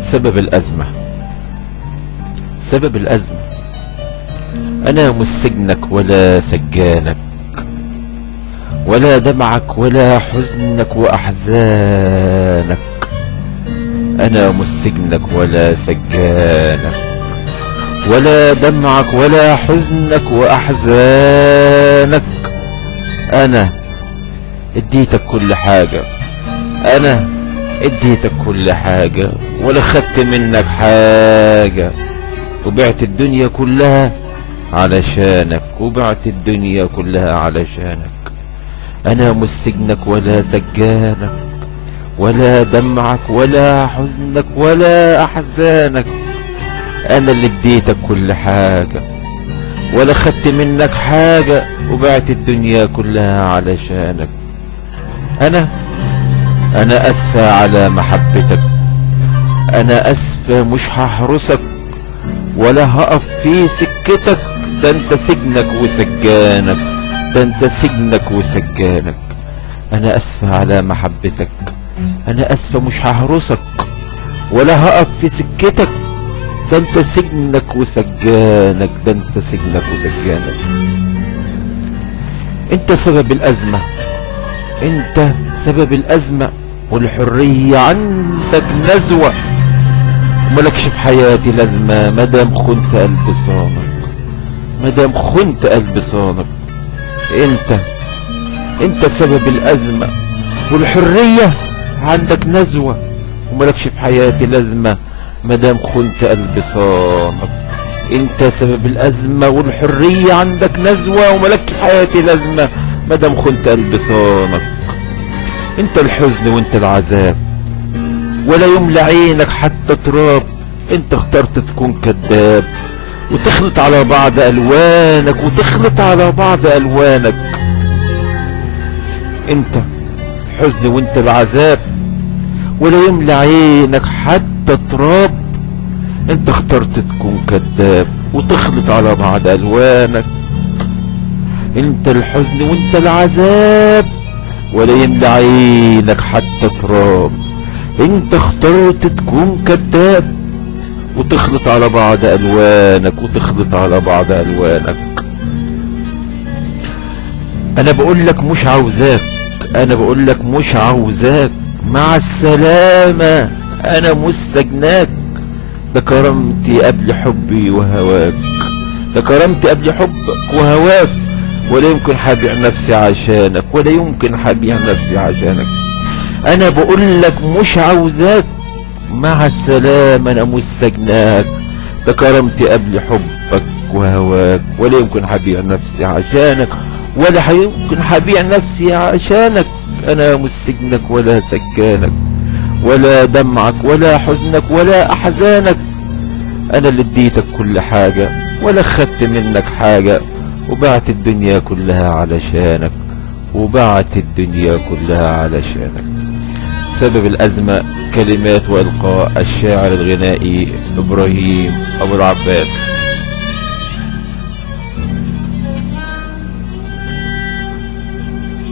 سبب الأزمة. سبب الأزمة أنا مش سجنك ولا سجانك، ولا دمعك ولا حزنك وأحزانك. أنا مش سجنك ولا سجانك، ولا دمعك ولا حزنك وأحزانك. أنا اديتك كل حاجة، أنا اديتك كل حاجة، ولا خدت منك حاجة، وبعت الدنيا كلها علشانك، وبعت الدنيا كلها علشانك. أنا مش سجنك ولا سجانك، ولا دمعك ولا حزنك ولا أحزانك. أنا اللي اديتك كل حاجة، ولا خدت منك حاجة، وبعت الدنيا كلها علشانك. أنا أسفة على محبتك، أنا أسفة مش هحرسك ولا هقف في سكتك. ده انت سجنك وسجانك، ده انت سجنك وسجانك. أنا أسفة على محبتك، أنا أسفة مش هحرسك ولا هقف في سكتك. ده انت سجنك وسجانك، ده انت سجنك وسجانك. انت سبب الأزمة، انت سبب الأزمة، والحرية عندك نزوة، وملكش في حياتي لازمة مادام خنت قلب صانك، مادام خنت قلب صانك. انت سبب الأزمة، والحرية عندك نزوة، وملكش في حياتي لازمة مادام خنت قلب صانك. انت سبب الأزمة، والحرية عندك نزوة، وملكش في حياتي لازمة مادام خنت قلب صانك. انت الحزن وانت العذاب، ولا يملى عينك حتى تراب. انت اخترت تكون كذاب، وتخلط على بعض ألوانك، وتخلط على بعض ألوانك. انت الحزن وانت العذاب، ولا يملى عينك حتى تراب. انت اخترت تكون كذاب، وتخلط على بعض ألوانك. انت الحزن وانت العذاب، ولا يملى عينك حتى تراب. انت اخترت تكون كذاب، وتخلط على بعض ألوانك، وتخلط على بعض ألوانك. أنا بقولك مش عاوزاك، أنا بقولك مش عاوزاك، مع السلامة. أنا مش سجناك، ده كرامتي قبل حبي وهواك، ده كرامتي قبل حبك وهواك. ولا يمكن هبيع نفسي عشانك، ولا يمكن هبيع نفسي عشانك. أنا بقولك مش عاوزاك، مع السلامة. أنا مش سجناك، ده كرامتي قبل حبك وهواك. ولا يمكن هبيع نفسي عشانك، ولا يمكن هبيع نفسي عشانك. أنا مش سجنك ولا سجانك، ولا دمعك ولا حزنك ولا أحزانك. أنا اللي اديتك كل حاجة، ولا خدت منك حاجة، وبعت الدنيا كلها علشانك، وبعت الدنيا كلها علشانك. سبب الأزمة. كلمات وإلقاء الشاعر الغنائي إبراهيم أبو العباس.